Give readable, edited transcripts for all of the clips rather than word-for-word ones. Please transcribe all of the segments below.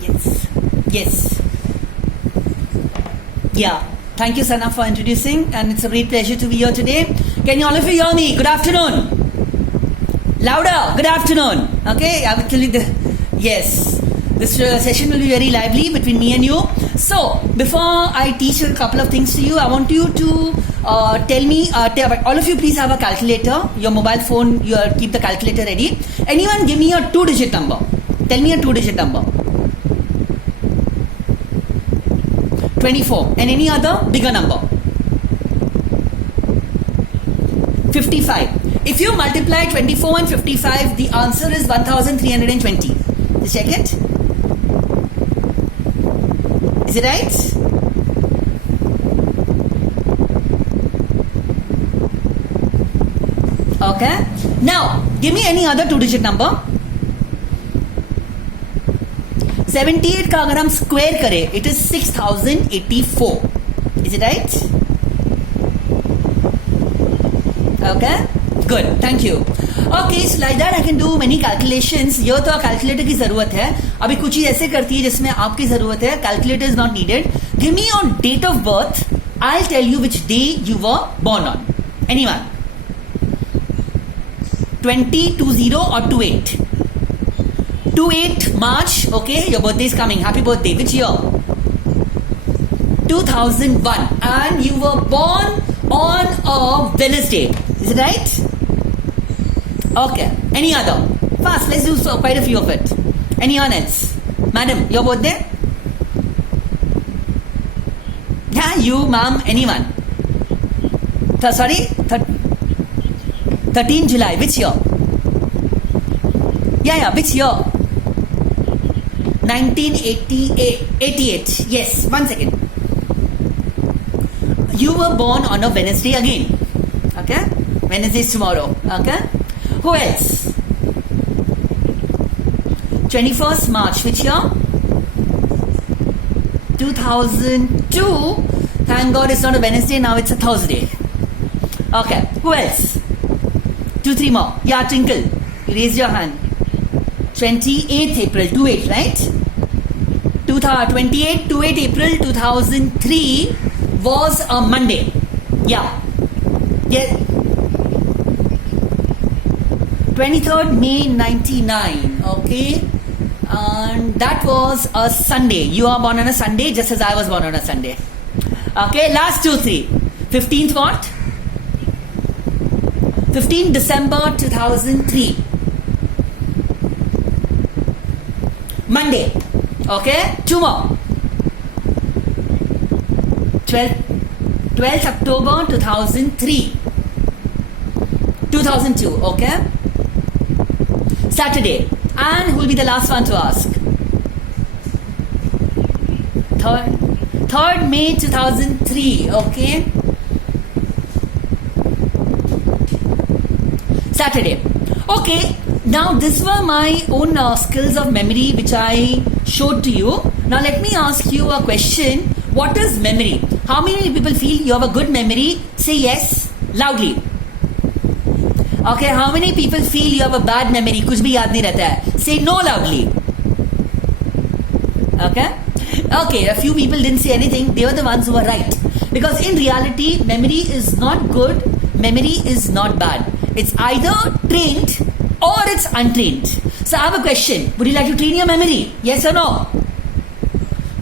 Yes. Yes. Yeah. Thank you, Sana, for introducing, and it's a great pleasure to be here today. Can you all of you hear me? Good afternoon. Louder. Good afternoon. Okay, I will tell you the. Yes. This session will be very lively between me and you. So, before I teach a couple of things to you, I want you to tell me, all of you please have a calculator, your mobile phone, keep the calculator ready. Anyone give me a 2-digit number. Tell me a 2-digit number. 24. And any other bigger number? 55. If you multiply 24 and 55, the answer is 1320. Just check it. Is it right? Okay. Now, give me any other 2-digit number. 78 का अगर हम square करें, it is 6084. Is it right? Okay. Good. Thank you. Okay, so like that I can do many calculations. ये तो calculator की जरूरत है. अभी कुछ चीज ऐसे करती है जिसमें आपकी जरूरत है. Calculator is not needed. Give me your date of birth. I'll tell you which day you were born on. Anyone? 20, 20 or 28? 28 March. Okay, your birthday is coming. Happy birthday. Which year? 2001. And you were born on a Wednesday. Is it right? Okay. Any other? Fast. Let's do quite a few of it. Anyone else? Madam, your birthday? Yeah, you, ma'am, anyone? Sorry? 13 July. Which year? Yeah. Which year? 1988. Yes. 1 second. You were born on a Wednesday again. Okay? Wednesday is tomorrow. Okay? Who else? 21st March. Which year? 2002. Thank God it's not a Wednesday. Now it's a Thursday. Okay. Who else? 2, 3 more. Yeah, Twinkle. You raised your hand. 28th April. 28, right? 28 April 2003 was a Monday. Yeah. 23rd May 99. Okay. And that was a Sunday. You are born on a Sunday just as I was born on a Sunday. Okay. Last 2, 3. 15th what? 15 December 2003. Monday. Okay. 2 more. 12th October 2003. 2002. Okay. Saturday. And who will be the last one to ask? 3rd May 2003. Okay. Saturday. Okay. Now this were my own skills of memory which I showed to you. Now let me ask you a question. What is memory? How many people feel you have a good memory? Say yes loudly. Okay, how many people feel you have a bad memory? कुछ भी याद नहीं रहता है. Say no loudly. Okay? Okay, a few people didn't say anything. They were the ones who were right. Because in reality, memory is not good. Memory is not bad. It's either trained or it's untrained. So I have a question. Would you like to train your memory? Yes or no?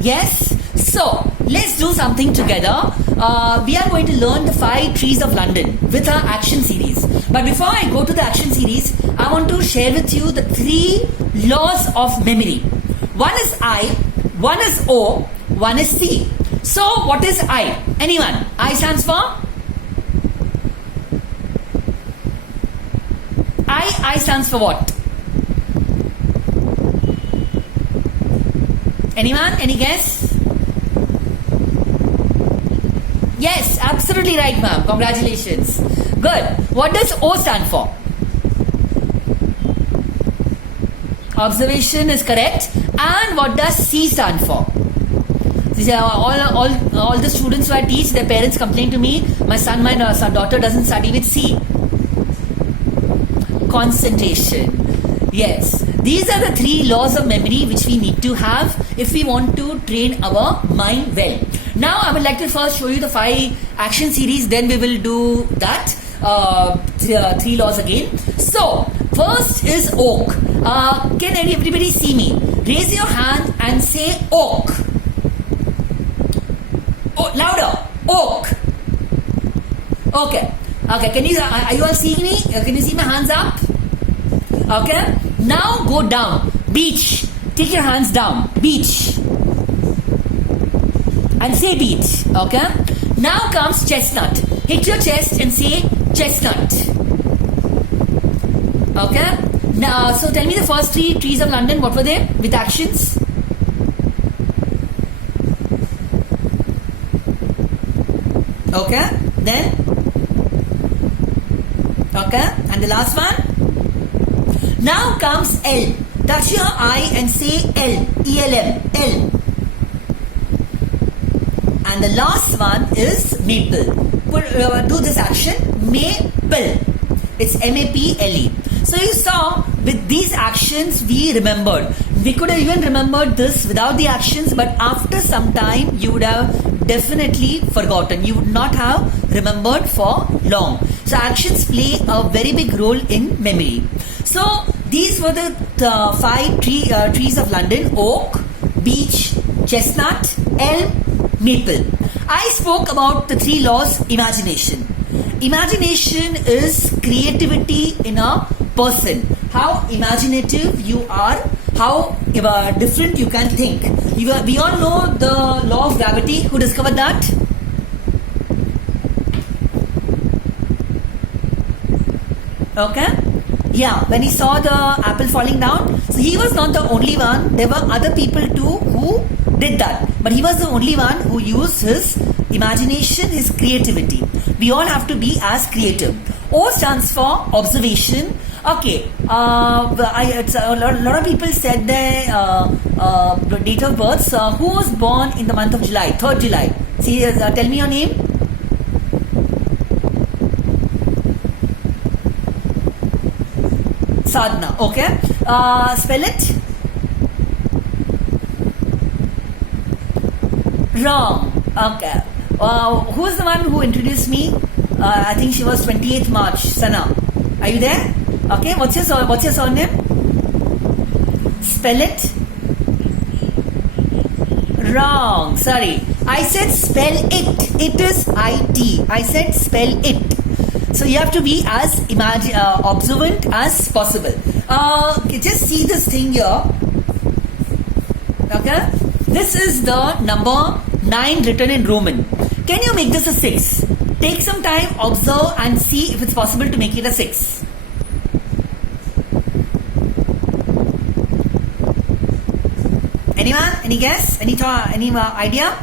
Yes? So, let's do something together. We are going to learn the 5 trees of London with our action series. But before I go to the action series, I want to share with you the 3 laws of memory. One is I, one is O, one is C. So, what is I? Anyone? I stands for? I stands for what? Anyone? Any guess? Yes, absolutely right, ma'am. Congratulations. Good. What does O stand for? Observation is correct. And what does C stand for? See, all the students who I teach, their parents complain to me, my daughter doesn't study with C. Concentration. Yes, these are the 3 laws of memory which we need to have if we want to train our mind well. Now, I would like to first show you the 5 action series, then we will do that 3 laws again. So, first is oak. Can everybody see me? Raise your hand and say oak. Oh, louder. Oak. Okay. Okay. Can you? Are you all seeing me? Can you see my hands up? Okay. Now go down. Beach. Take your hands down. Beach. And say beach. Okay. Now comes chestnut. Hit your chest and say chestnut. Okay. Now, so tell me the first 3 trees of London. What were they with actions? Okay. Then. Okay. And the last one. Now comes L. Touch your eye and say L. E-L-M. L. And the last one is maple. Do this action. Maple. It's M-A-P-L-E. So you saw with these actions we remembered. We could have even remembered this without the actions, but after some time you would have definitely forgotten. You would not have remembered for long. So actions play a very big role in memory. So these were the 5 trees of London: oak, beech, chestnut, elm, maple. I spoke about the 3 laws. Imagination. Imagination is creativity in a person. How imaginative you are, how different you can think. We all know the law of gravity. Who discovered that? Okay. Yeah, when he saw the apple falling down. So he was not the only one. There were other people too who did that. But he was the only one who used his imagination, his creativity. We all have to be as creative. O stands for observation. Okay, a lot of people said their date of birth. Who was born in the month of July? 3rd July. See, tell me your name. Sadhna. Okay. Spell it. Wrong. Okay. Who's the one who introduced me? I think she was 28th March. Sana. Are you there? Okay. What's your surname? Spell it. Wrong. Sorry. I said spell it. It is IT. I said spell it. So you have to be as observant as possible. Just see this thing here. Okay. This is the number 9 written in Roman. Can you make this a 6? Take some time, observe and see if it's possible to make it a 6. Anyone? Any guess? Any idea?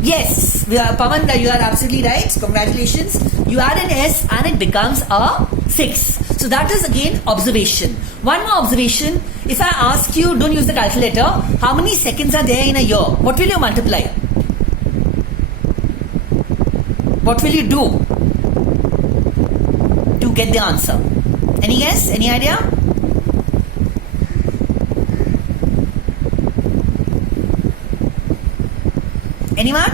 Yes, Pawan, you are absolutely right. Congratulations. You add an S and it becomes a 6. So that is again observation. One more observation. If I ask you, don't use the calculator, how many seconds are there in a year? What will you multiply? What will you do to get the answer? Any guess? Any idea? Anyone?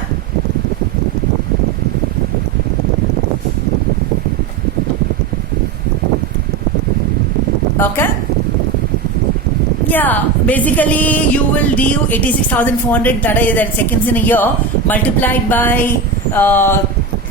Okay. Yeah, basically you will do 86,400 that seconds in a year multiplied by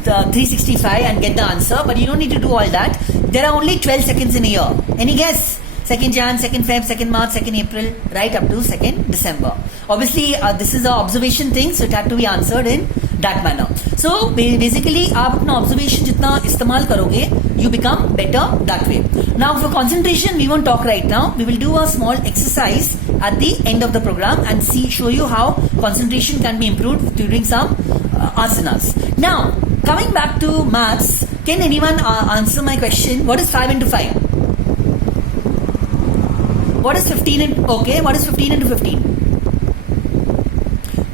365 and get the answer. But you don't need to do all that. There are only 12 seconds in a year. Any guess? 2nd Jan, 2nd Feb, 2nd March, 2nd April, right up to 2nd December. Obviously, this is an observation thing, so it had to be answered in that manner. So basically, आप अपना observation जितना इस्तेमाल करोगे, you become better that way. Now for concentration, we won't talk right now. We will do a small exercise at the end of the program and show you how concentration can be improved during some asanas. Now, coming back to maths, can anyone answer my question? What is 5 into 5? What is 15 into, okay, what is 15 into 15?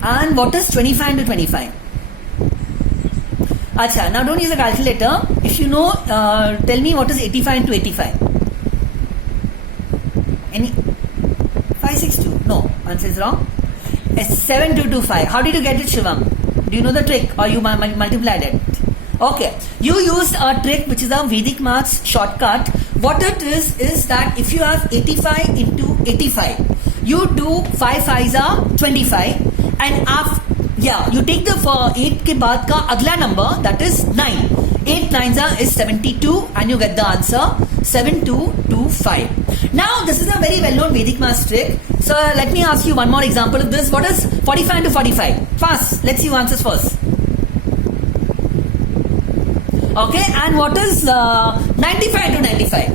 And what is 25 into 25? Acha, now don't use a calculator. If you know, tell me what is 85 into 85. Any? 562. No, answer is wrong. It's 7225. How did you get it, Shivam? Do you know the trick or you multiplied it? Okay, you used a trick which is a Vedic maths shortcut. What it is that if you have 85 into 85, you do 5 5s are 25 and you take the 8 के बाद का अगला number, that is 9. 8 9s is 72 and you get the answer 7225. Now this is a very well known Vedic maths trick. So let me ask you one more example of this. What is 45 into 45? Fast, let's see who answers first. Okay, and what is 95 into 95?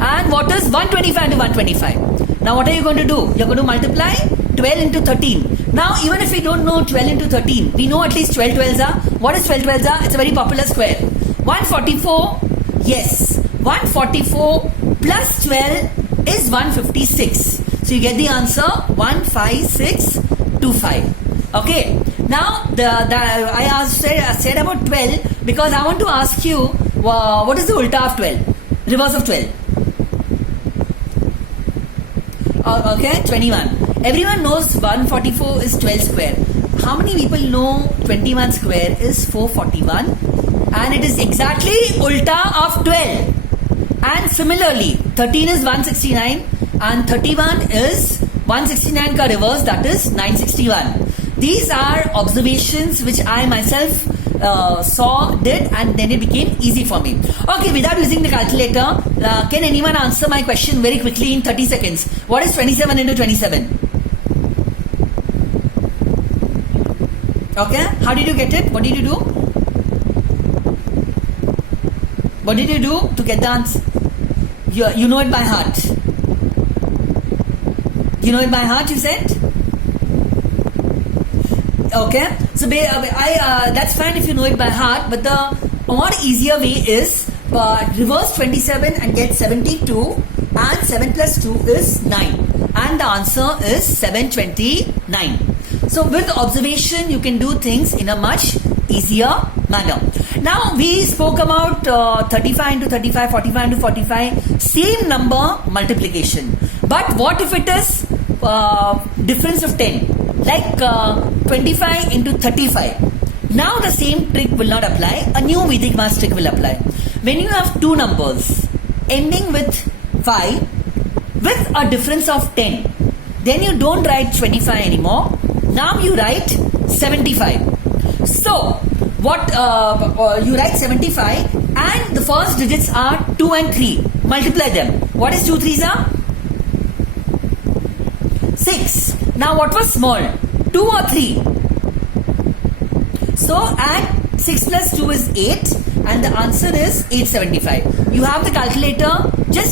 And what is 125 into 125? Now what are you going to do? You're going to multiply 12 into 13. Now even if we don't know 12 into 13, we know at least 12 12s are. What is 12 12s are? It's a very popular square. 144, yes. 144 plus 12 is 156. So you get the answer 15625. Okay. Now I said about 12 because I want to ask you what is the ulta of 12? Reverse of 12. Okay, 21. Everyone knows 144 is 12 square. How many people know 21 square is 441? And it is exactly ulta of 12. And similarly, 13 is 169 and 31 is 169 ka reverse, that is 961. These are observations which I myself did and then it became easy for me. Okay, without using the calculator, can anyone answer my question very quickly in 30 seconds? What is 27 into 27? Okay, how did you get it? What did you do? What did you do to get the answer? You know it by heart. You know it by heart, you said? Okay, so that's fine if you know it by heart, but the more easier way is reverse 27 and get 72 and 7 plus 2 is 9 and the answer is 729. So with observation you can do things in a much easier manner. Now we spoke about 35 into 35, 45 into 45, same number multiplication. But what if it is difference of 10? Like 25 into 35. Now the same trick will not apply. A new Vedic maths trick will apply. When you have two numbers ending with 5 with a difference of 10, then you don't write 25 anymore. Now you write 75. So what you write 75 and the first digits are 2 and 3. Multiply them. What is 2 3s are? 6. Now what was small? 2 or 3? So add 6 plus 2 is 8 and the answer is 875. You have the calculator, just